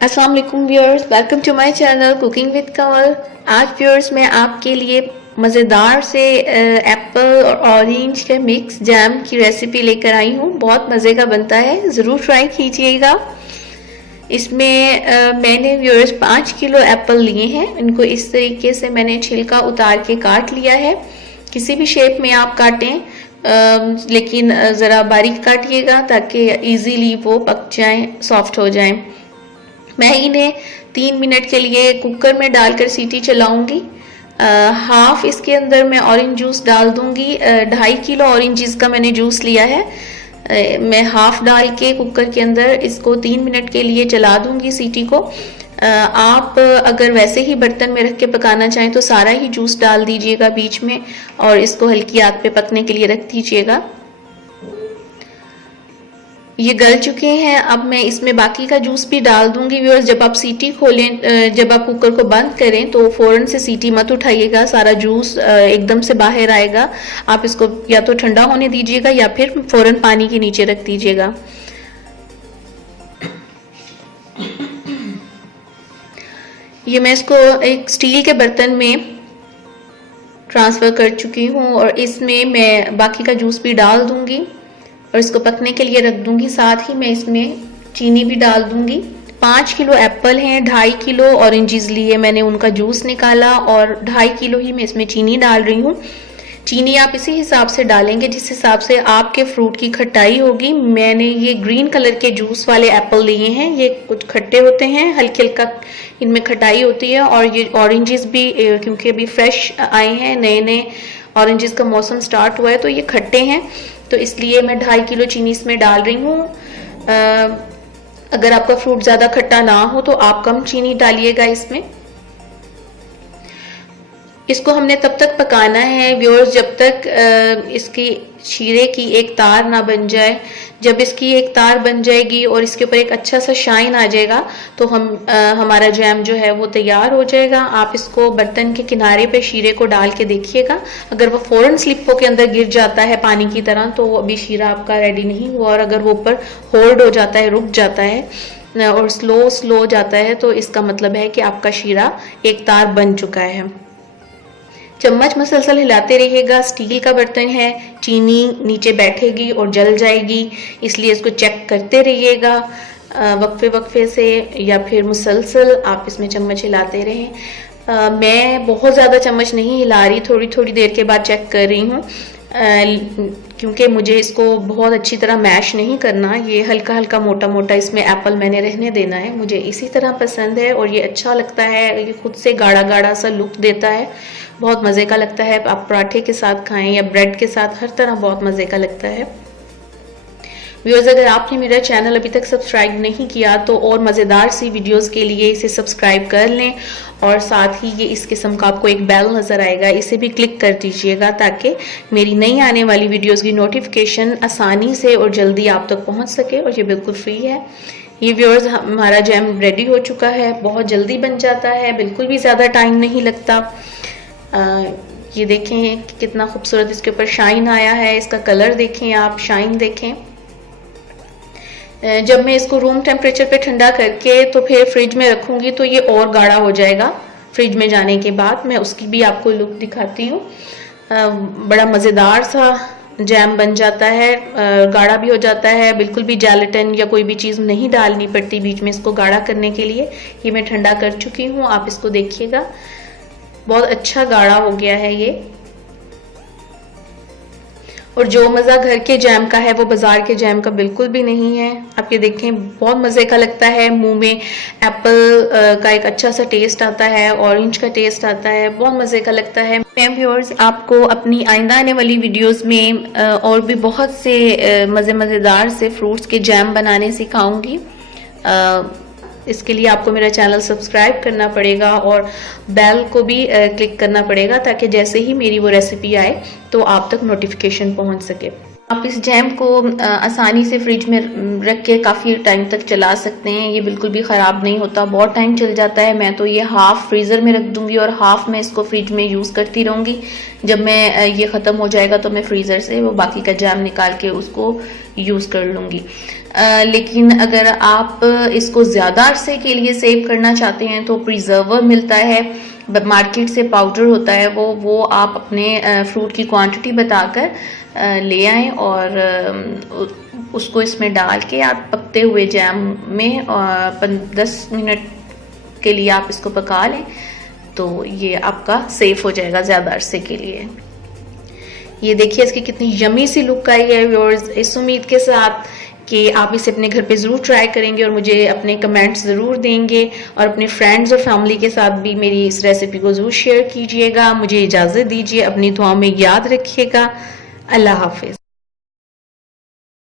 अस्सलाम वालेकुम viewers, welcome to my channel cooking with Kamal. आज व्यूअर्स मैं आपके लिए मज़ेदार से एप्पल और ऑरेंज के मिक्स जैम की रेसिपी लेकर आई हूँ। बहुत मज़े का बनता है, ज़रूर ट्राई कीजिएगा। इसमें मैंने व्यूअर्स 5 किलो एप्पल लिए हैं। इनको इस तरीके से मैंने छिलका उतार के काट लिया है। किसी भी शेप में आप काटें, लेकिन ज़रा बारीक काटिएगा ताकि इजीली वो पक जाएं, सॉफ्ट हो जाएं। मैं इन्हें 3 मिनट के लिए कुकर में डालकर सीटी चलाऊंगी। हाफ इसके अंदर मैं ऑरेंज जूस डाल दूंगी। 2.5 किलो ऑरेंज का मैंने जूस लिया है। मैं हाफ डाल के कुकर के अंदर इसको 3 मिनट के लिए चला दूंगी सीटी को। आप अगर वैसे ही बर्तन में रख के पकाना चाहें तो सारा ही जूस डाल दीजिएगा बीच में और इसको हल्की आंच पे पकने के लिए रख दीजिएगा। ये गल चुके हैं। अब मैं इसमें बाकी का जूस भी डाल दूंगी। व्यूअर्स, जब आप सीटी खोलें, जब आप कुकर को बंद करें तो फौरन से सीटी मत उठाइएगा, सारा जूस एकदम से बाहर आएगा। आप इसको या तो ठंडा होने दीजिएगा या फिर फौरन पानी के नीचे रख दीजिएगा। ये मैं इसको एक स्टील के बर्तन में ट्रांसफर कर चुकी हूँ और इसमें मैं बाकी का जूस भी डाल दूंगी और इसको पकने के लिए रख दूंगी। साथ ही मैं इसमें चीनी भी डाल दूंगी। 5 किलो एप्पल हैं, 2.5 किलो ऑरेंजेस लिए मैंने, उनका जूस निकाला और 2.5 किलो ही मैं इसमें चीनी डाल रही हूँ। चीनी आप इसी हिसाब से डालेंगे जिस हिसाब से आपके फ्रूट की खटाई होगी। मैंने ये ग्रीन कलर के जूस वाले एप्पल लिए हैं। ये कुछ खट्टे होते हैं, हल्के हल्का इनमें खटाई होती है। और ये ऑरेंजेस भी क्योंकि अभी फ्रेश आए हैं, नए नए ऑरेंजेस का मौसम स्टार्ट हुआ है, तो ये खट्टे हैं, तो इसलिए मैं 2.5 किलो चीनी इसमें डाल रही हूँ। अगर आपका फ्रूट ज़्यादा खट्टा ना हो तो आप कम चीनी डालिएगा इसमें। इसको हमने तब तक पकाना है व्यूअर्स जब तक इसकी शीरे की एक तार ना बन जाए। जब इसकी एक तार बन जाएगी और इसके ऊपर एक अच्छा सा शाइन आ जाएगा तो हमारा जैम जो है वो तैयार हो जाएगा। आप इसको बर्तन के किनारे पे शीरे को डाल के देखिएगा। अगर वो फौरन स्लिप होकर अंदर गिर जाता है पानी की तरह तो अभी शीरा आपका रेडी नहीं हुआ। और अगर वो ऊपर होल्ड हो जाता है, रुक जाता है और स्लो जाता है तो इसका मतलब है कि आपका शीरा एक तार बन चुका है। चम्मच मसलसल हिलाते रहिएगा। स्टील का बर्तन है, चीनी नीचे बैठेगी और जल जाएगी, इसलिए इसको चेक करते रहिएगा वक्फे से या फिर मुसलसल आप इसमें चम्मच हिलाते रहें। मैं बहुत ज़्यादा चम्मच नहीं हिला रही, थोड़ी देर के बाद चेक कर रही हूँ क्योंकि मुझे इसको बहुत अच्छी तरह मैश नहीं करना। ये हल्का हल्का मोटा इसमें एप्पल मैंने रहने देना है। मुझे इसी तरह पसंद है और ये अच्छा लगता है। ये खुद से गाढ़ा सा लुक देता है, बहुत मज़े का लगता है। आप पराठे के साथ खाएं या ब्रेड के साथ, हर तरह बहुत मज़े का लगता है। व्यूअर्स, अगर आपने मेरा चैनल अभी तक सब्सक्राइब नहीं किया तो और मज़ेदार सी वीडियोस के लिए इसे सब्सक्राइब कर लें और साथ ही ये इस किस्म का आपको एक बेल नज़र आएगा, इसे भी क्लिक कर दीजिएगा ताकि मेरी नई आने वाली वीडियोस की नोटिफिकेशन आसानी से और जल्दी आप तक पहुंच सके। और ये बिल्कुल फ्री है। ये व्यूअर्स, हमारा जैम रेडी हो चुका है। बहुत जल्दी बन जाता है, बिल्कुल भी ज़्यादा टाइम नहीं लगता। ये देखें कितना खूबसूरत इसके ऊपर शाइन आया है। इसका कलर देखें, आप शाइन देखें। जब मैं इसको रूम टेम्परेचर पे ठंडा करके तो फिर फ्रिज में रखूंगी तो ये और गाढ़ा हो जाएगा। फ्रिज में जाने के बाद मैं उसकी भी आपको लुक दिखाती हूँ। बड़ा मज़ेदार सा जैम बन जाता है, गाढ़ा भी हो जाता है। बिल्कुल भी जेलेटिन या कोई भी चीज़ नहीं डालनी पड़ती बीच में इसको गाढ़ा करने के लिए। ये मैं ठंडा कर चुकी हूँ, आप इसको देखिएगा, बहुत अच्छा गाढ़ा हो गया है ये। और जो मज़ा घर के जैम का है वो बाजार के जैम का बिल्कुल भी नहीं है। आप ये देखें, बहुत मज़े का लगता है। मुंह में एप्पल का एक अच्छा सा टेस्ट आता है, ऑरेंज का टेस्ट आता है, बहुत मज़े का लगता है। मैं व्यूअर्स आपको अपनी आइंदा आने वाली वीडियोस में और भी बहुत से मज़ेदार से फ्रूट्स के जैम बनाने सिखाऊंगी। इसके लिए आपको मेरा चैनल सब्सक्राइब करना पड़ेगा और बेल को भी क्लिक करना पड़ेगा ताकि जैसे ही मेरी वो रेसिपी आए तो आप तक नोटिफिकेशन पहुंच सके। आप इस जैम को आसानी से फ्रिज में रख के काफ़ी टाइम तक चला सकते हैं। ये बिल्कुल भी ख़राब नहीं होता, बहुत टाइम चल जाता है। मैं तो ये हाफ़ फ्रीज़र में रख दूंगी और हाफ़ मैं इसको फ्रिज में यूज़ करती रहूँगी। जब मैं ये ख़त्म हो जाएगा तो मैं फ्रीज़र से वो बाकी का जैम निकाल के उसको यूज़ कर लूँगी। लेकिन अगर आप इसको ज़्यादा अरसे के लिए सेव करना चाहते हैं तो प्रिजर्वर मिलता है मार्केट से, पाउडर होता है वो आप अपने फ्रूट की क्वांटिटी बताकर ले आएं और उसको इसमें डाल के आप पकते हुए जैम में 10 मिनट के लिए आप इसको पका लें तो ये आपका सेफ हो जाएगा ज़्यादा अरसे के लिए। ये देखिए इसकी कितनी यमी सी लुक आई है व्यूअर्स। इस उम्मीद के साथ कि आप इसे अपने घर पे ज़रूर ट्राई करेंगे और मुझे अपने कमेंट्स ज़रूर देंगे और अपने फ्रेंड्स और फैमिली के साथ भी मेरी इस रेसिपी को ज़रूर शेयर कीजिएगा। मुझे इजाज़त दीजिए, अपनी दुआ में याद रखिएगा। अल्लाह हाफिज़।